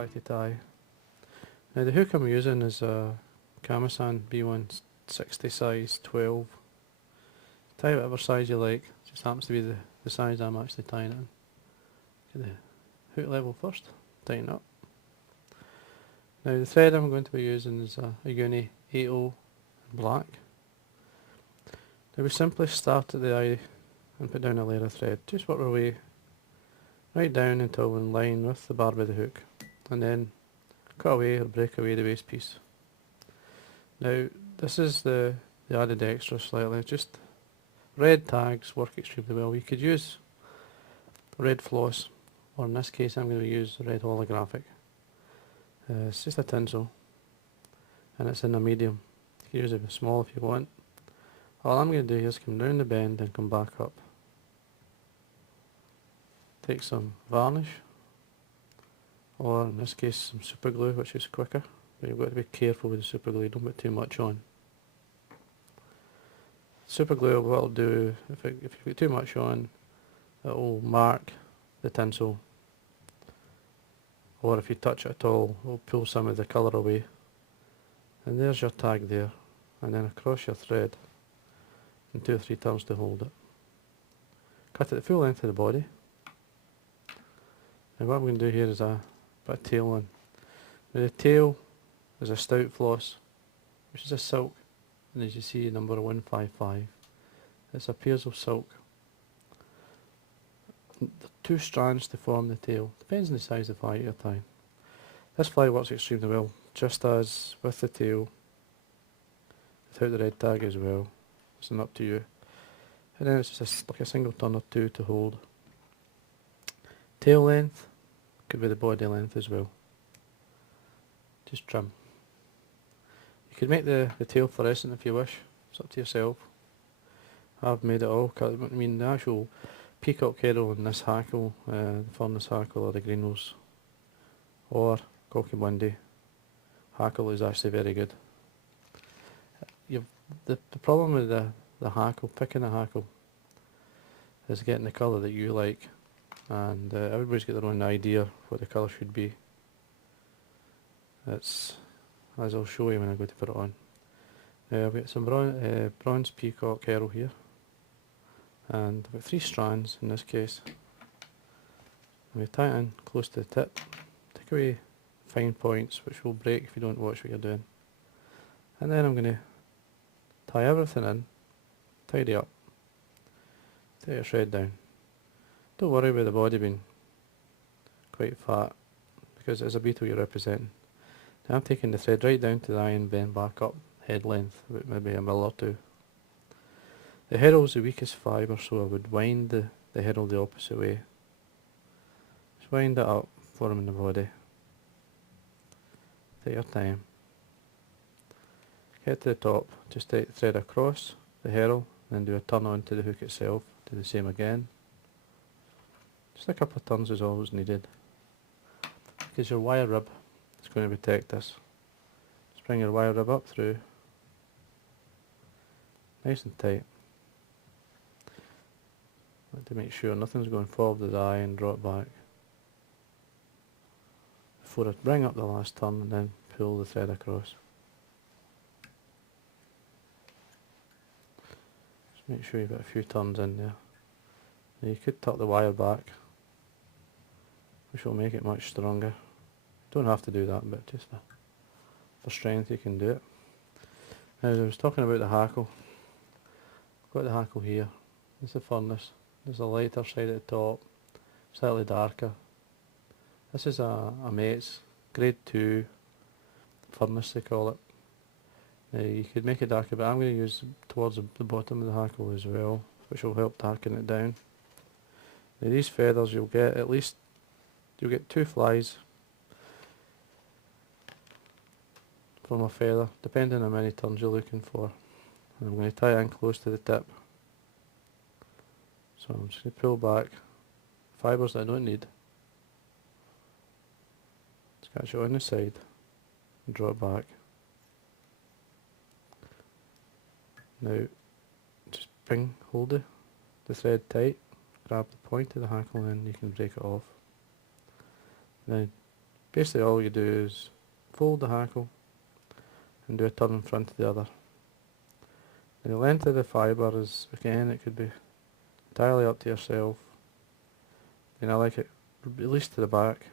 fly-to tie. Now the hook I'm using is a Kamasan B160 size 12. Tie whatever size you like, it just happens to be the size I'm actually tying it in. Get the hook level first, tighten up. Now the thread I'm going to be using is a Uni 80 black. Now we simply start at the eye and put down a layer of thread. Just work our way right down until we're in line with the barb of the hook, and then cut away or break away the waste piece. Now this is the added extra slightly, just red tags work extremely well. You could use red floss, or in this case I'm going to use red holographic. It's just a tinsel and it's in a medium. You can use it in small if you want. All I'm going to do here is come down the bend and come back up. Take some varnish, or in this case some super glue, which is quicker, but you've got to be careful with the super glue, don't put too much on. Super glue, what it'll do, if you put too much on, it will mark the tinsel, or if you touch it at all, it will pull some of the colour away. And there's your tag there, and then across your thread, and 2 or 3 turns to hold it. Cut it the full length of the body. And what I'm going to do here is a bit of tail on. Now the tail is a stout floss, which is a silk, and as you see, number 155. It's a pairs of silk. There are 2 strands to form the tail, depends on the size of fly you're tying. This fly works extremely well, just as with the tail, without the red tag as well. It's up to you. And then it's just like a single turn or 2 to hold. Tail length could be the body length as well. Just trim. You could make the tail fluorescent if you wish. It's up to yourself. I've made it all. I mean, the actual peacock heddle and this hackle, the furnace hackle or the green rose, or Coch-Y-Bondhu hackle is actually very good. The problem with the hackle, picking a hackle, is getting the colour that you like, and everybody's got their own idea what the colour should be. It's, as I'll show you when I go to put it on. I've got some bronze peacock herl here, and I've got 3 strands in this case. I'm going to tie it in close to the tip, take away fine points which will break if you don't watch what you're doing, and then I'm going to tie everything in, tidy up, take your shred down. Don't worry about the body being quite fat, because it's a beetle you're representing. Now I'm taking the thread right down to the eye and bend back up, head length, about maybe a mil or 2. The heddle's the weakest fibre, so I would wind the heddle the opposite way. Just wind it up, forming the body. Take your time. Get to the top, just take the thread across the heddle, then do a turn onto the hook itself, do the same again. Just a couple of turns is always needed, because your wire rib is going to protect this. Just bring your wire rib up through, nice and tight. Like to make sure nothing's going forward with the eye and drop back. Before I bring up the last turn and then pull the thread across. Just make sure you've got a few turns in there. Now you could tuck the wire back, which will make it much stronger. Don't have to do that, but just for strength you can do it. Now, as I was talking about the hackle, I've got the hackle here. This is the furnace. There's a lighter side at the top, slightly darker. This is a mate's grade 2 furnace, they call it. Now you could make it darker, but I'm going to use towards the bottom of the hackle as well, which will help darken it down. Now these feathers, you'll get 2 flies from a feather, depending on how many turns you're looking for. And I'm going to tie it in close to the tip. So I'm just going to pull back fibres that I don't need. Just catch it on the side and draw it back. Now just hold the thread tight, grab the point of the hackle and then you can break it off. Now Basically all you do is fold the hackle and do a turn in front of the other. And the length of the fibre is, again, it could be entirely up to yourself. And I like it at least to the back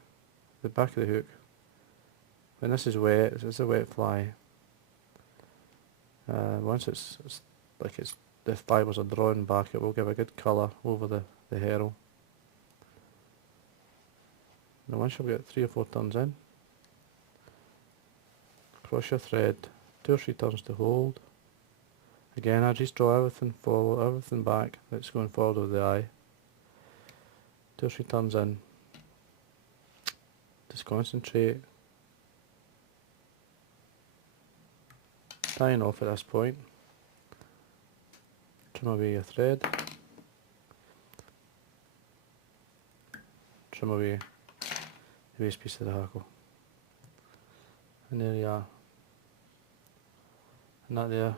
of the hook. When this is wet, it's a wet fly. Once it's the fibres are drawn back, it will give a good colour over the herring. Now once you've got 3 or 4 turns in, cross your thread, 2 or 3 turns to hold. Again, I just draw everything forward, everything back that's going forward with the eye. 2 or 3 turns in. Just concentrate. Tying off at this point. Trim away your thread. Trim away the waste piece of the hackle. And there you are. And that there.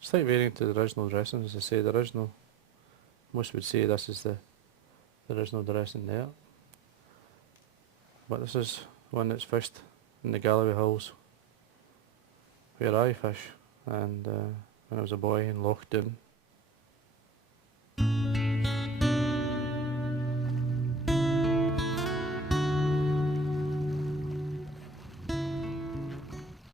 Slight variant to the original dressing, as I say, the original, most would say this is the original dressing there. But this is one that's fished in the Galloway Hills, where I fish, and when I was a boy in Loch Doon.